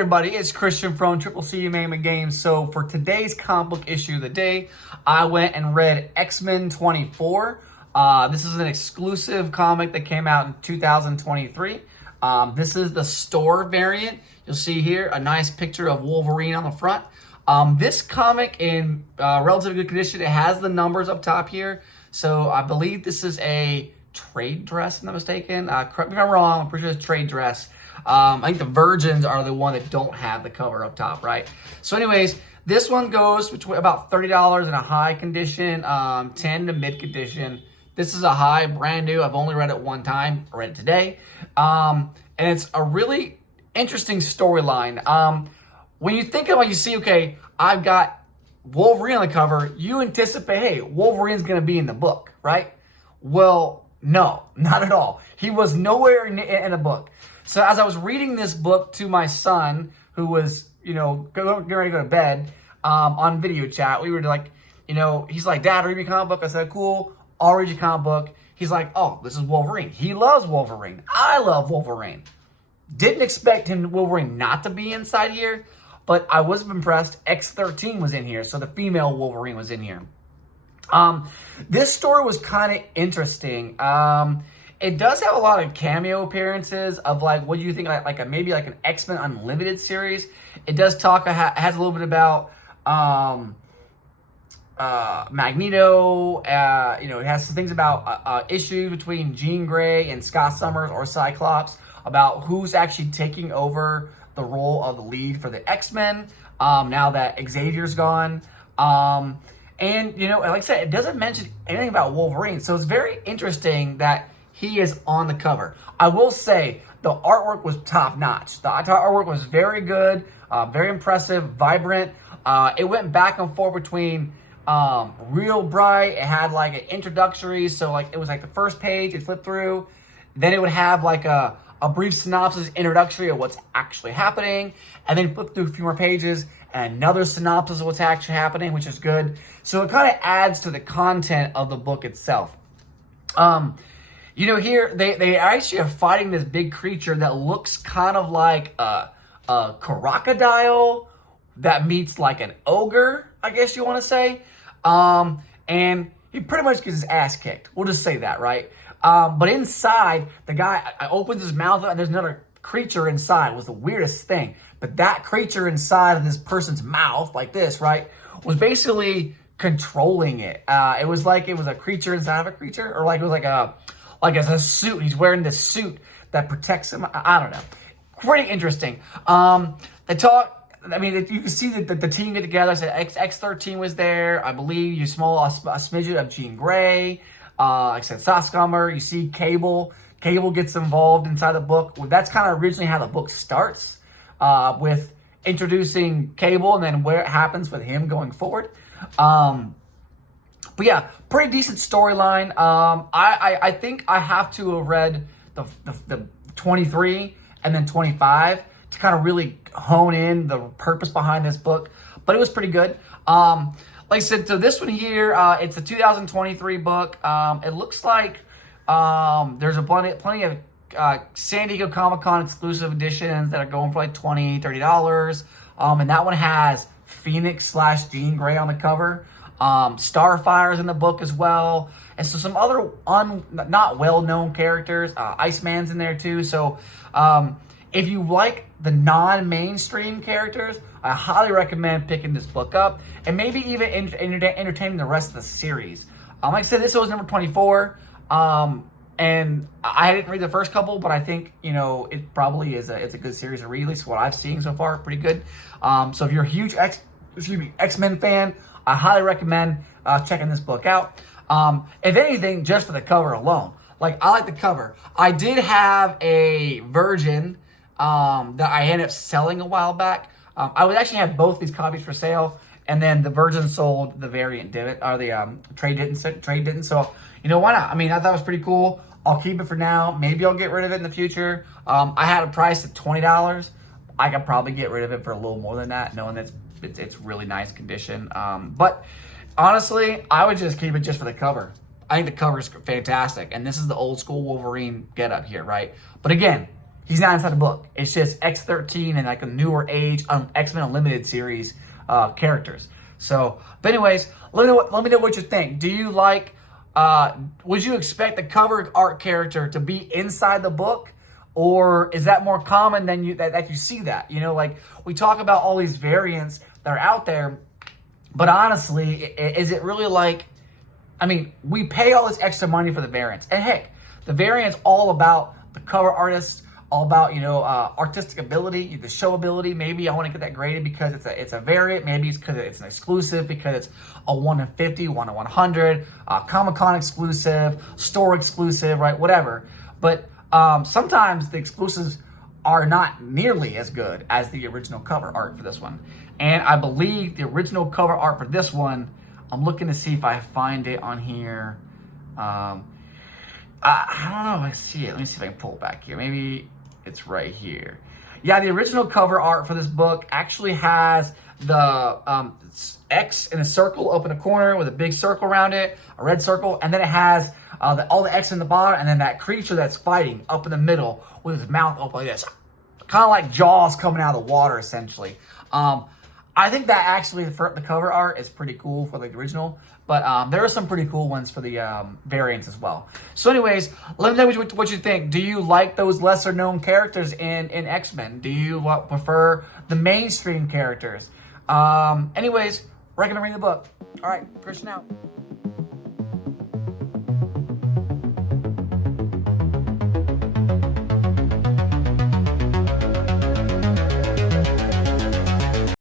everybody, it's Christian from Triple C Management Games. So for today's comic book issue of the day, I went and read X-Men 24. This is an exclusive comic that came out in 2023. This is the store variant. You'll see here a nice picture of Wolverine on the front. This comic in relatively good condition. It has the numbers up top here. So I believe this is a trade dress, if I'm not mistaken. Correct me if I'm wrong, I'm pretty sure it's trade dress. I think the Virgins are the one that don't have the cover up top, right? So anyways, this one goes between about $30 in a high condition, 10 to mid condition. This is a high, brand new. I've only read it one time. I read it today. And it's a really interesting storyline. When you think about it, you see, okay, I've got Wolverine on the cover. You anticipate, hey, Wolverine's going to be in the book, right? Well, no, not at all. He was nowhere in the book. So as I was reading this book to my son, who was, getting ready to go to bed, on video chat, we were like, he's like, Dad, read me a comic book. I said, cool, I'll read you a comic book. He's like, oh, this is Wolverine. He loves Wolverine. I love Wolverine. Didn't expect Wolverine not to be inside here, but I was impressed. X-13 was in here, so the female Wolverine was in here. This story was kind of interesting. It does have a lot of cameo appearances of like, what do you think, maybe like an X-Men Unlimited series. It does talk, it has a little bit about Magneto. It has some things about issues between Jean Grey and Scott Summers or Cyclops about who's actually taking over the role of the lead for the X-Men now that Xavier's gone. And, like I said, it doesn't mention anything about Wolverine. So it's very interesting that he is on the cover. I will say the artwork was top notch. The artwork was very good, very impressive, vibrant. It went back and forth between real bright. It had like an introductory. So like it was like the first page, it flipped through. Then it would have like a brief synopsis, introductory of what's actually happening. And then flip through a few more pages and another synopsis of what's actually happening, which is good. So it kind of adds to the content of the book itself. Here they actually are fighting this big creature that looks kind of like a crocodile that meets like an ogre, I guess you want to say. And he pretty much gets his ass kicked. We'll just say that, right? But inside, the guy opens his mouth and there's another creature inside. It was the weirdest thing. But that creature inside of this person's mouth, like this, right, was basically controlling it. It was like it was a creature inside of a creature, or like it was like a suit. He's wearing this suit that protects him. I don't know. Pretty interesting. They talk. I mean, you can see that the team get together. I said X-13 was there. I believe you small a smidget of Jean Grey. Like I said, Saskammer. You see Cable. Cable gets involved inside the book. Well, that's kind of originally how the book starts, with introducing Cable and then where it happens with him going forward. But yeah, pretty decent storyline. I think I have to have read the 23 and then 25 to kind of really hone in the purpose behind this book. But it was pretty good. Like I said, so this one here, it's a 2023 book. It looks like there's plenty of San Diego Comic-Con exclusive editions that are going for like $20, $30. And that one has Phoenix / Jean Grey on the cover. Starfire's in the book as well. And so some other not well-known characters. Iceman's in there too. So if you like the non-mainstream characters, I highly recommend picking this book up and maybe even entertaining the rest of the series. Like I said, this was number 24. And I didn't read the first couple, but I think, it probably is it's a good series to read, at least what I've seen so far, pretty good. So if you're a huge X-Men fan, I highly recommend checking this book out. If anything, just for the cover alone. Like, I like the cover. I did have a Virgin that I ended up selling a while back. I would actually have both these copies for sale, and then the Virgin sold, the variant didn't, or the trade didn't. So, why not? I mean, I thought it was pretty cool. I'll keep it for now. Maybe I'll get rid of it in the future. I had a price at $20. I could probably get rid of it for a little more than that, knowing that it's really nice condition. But honestly, I would just keep it just for the cover. I think the cover is fantastic, and this is the old school Wolverine getup here, right? But again, He's not inside the book. It's just X-13 and like a newer age X-Men Unlimited series characters. So, but anyways, let me know what you think. Do you like? Would you expect the cover art character to be inside the book, or is that more common than that you see that? You know, like we talk about all these variants that are out there, but honestly, is it really like? I mean, we pay all this extra money for the variants, and heck, the variants all about the cover artist, all about, you know, artistic ability, the show ability. Maybe I want to get that graded because it's a variant. Maybe it's because it's an exclusive, because it's a 1 in 50, 1 in 100, Comic-Con exclusive, store exclusive, right? Whatever. But sometimes the exclusives are not nearly as good as the original cover art for this one. And I believe the original cover art for this one, I'm looking to see if I find it on here. I don't know if I see it. Let me see if I can pull it back here. Maybe it's right here. Yeah, the original cover art for this book actually has the X in a circle up in a corner with a big circle around it, a red circle, and then it has all the X in the bottom, and then that creature that's fighting up in the middle with his mouth open like this. Kind of like Jaws coming out of the water, essentially. I think that actually the cover art is pretty cool for the original, but there are some pretty cool ones for the variants as well. So anyways, let me know what you think. Do you like those lesser known characters in X-Men? Do you prefer the mainstream characters? Anyways, recommend reading the book. All right, Christian out.